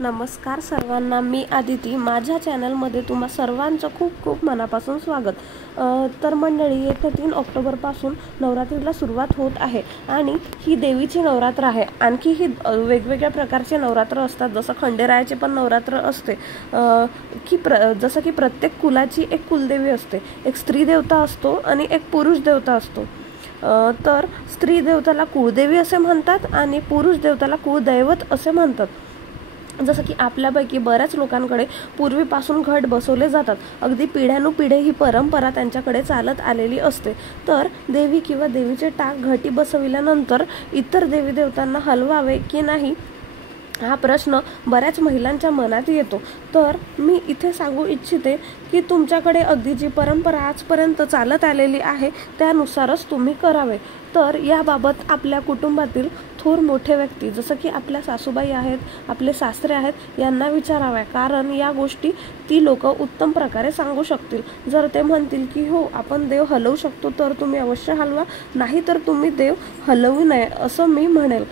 नमस्कार सर्वांना, मी आदिती. माझ्या चॅनलमध्ये तुम्हा सर्वांचं खूप खूप मनापासून स्वागत. तर मंडळी, येत्या 3 ऑक्टोबरपासून नवरात्रीला सुरुवात होत आहे आणि ही देवीची नवरात्र आहे. आणखी ही वेगवेगळ्या प्रकारचे नवरात्र असतात. जसं खंडेरायाचे पण नवरात्र असते जसं की प्रत्येक कुलाची एक कुलदेवी असते. एक स्त्री देवता असतो आणि एक पुरुष देवता असतो. तर स्त्री देवताला कुळदेवी असे म्हणतात आणि पुरुष देवताला कुळदैवत असे म्हणतात. जसं की आपल्यापैकी बऱ्याच लोकांकडे पूर्वीपासून घट बसवले जातात. अगदी पिढ्यानुपिढे ही परंपरा त्यांच्याकडे चालत आलेली असते. तर देवी किंवा देवीचे टाक घटी बसविल्यानंतर इतर देवी देवतांना हलवावे की नाही, हा प्रश्न बऱ्याच महिलांच्या मनात येतो. तर मी इथे सांगू इच्छिते की तुमच्याकडे अगदी जी परंपरा आजपर्यंत चालत आलेली आहे त्यानुसारच तुम्ही करावे. तर याबाबत आपल्या कुटुंबातील थोर मोठे व्यक्ती, जसं की आपल्या सासूबाई आहेत, आपले सासरे आहेत, यांना विचाराव्या. कारण या गोष्टी ती लोक उत्तम प्रकारे सांगू शकतील. जर ते म्हणतील की हो, आपण देव हलवू शकतो, तर तुम्ही अवश्य हलवा, नाही तर तुम्ही देव हलवू नये असं मी म्हणेल.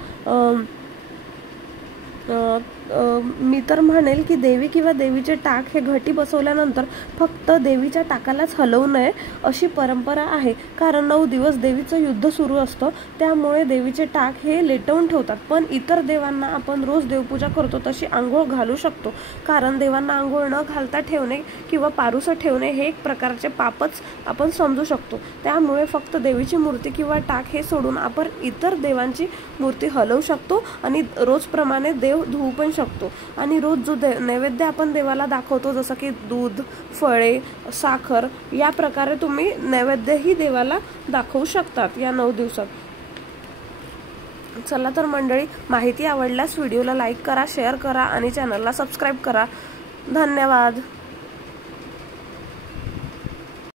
मी तर म्हणेल की देवी किंवा देवीचे टाक हे घटी बसवल्यानंतर फक्त देवीच्या टाकालाच हलवू नये अशी परंपरा आहे. कारण 9 दिवस देवीचं युद्ध सुरू असतं, त्यामुळे देवीचे टाक हे लेटवून ठेवतात. पण इतर देवांना आपण रोज देवपूजा करतो तशी आंघोळ घालू शकतो. कारण देवांना आंघोळ न घालता ठेवणे किंवा पारुसं ठेवणे हे एक प्रकारचे पापच आपण समजू शकतो. त्यामुळे फक्त देवीची मूर्ती किंवा टाक हे सोडून आपण इतर देवांची मूर्ती हलवू शकतो आणि रोजप्रमाणे देव धुवू पण शकतो. आणि रोज जो नैवेद्य आपण देवाला दाखवतो, जसं की दूध, फळे, साखर, या प्रकारे तुम्ही नैवेद्यही देवाला दाखवू शकतात या 9 दिवसात. चला तर मंडळी, माहिती आवडल्यास व्हिडिओला लाईक करा, शेअर करा आणि चॅनलला सबस्क्राईब करा. धन्यवाद.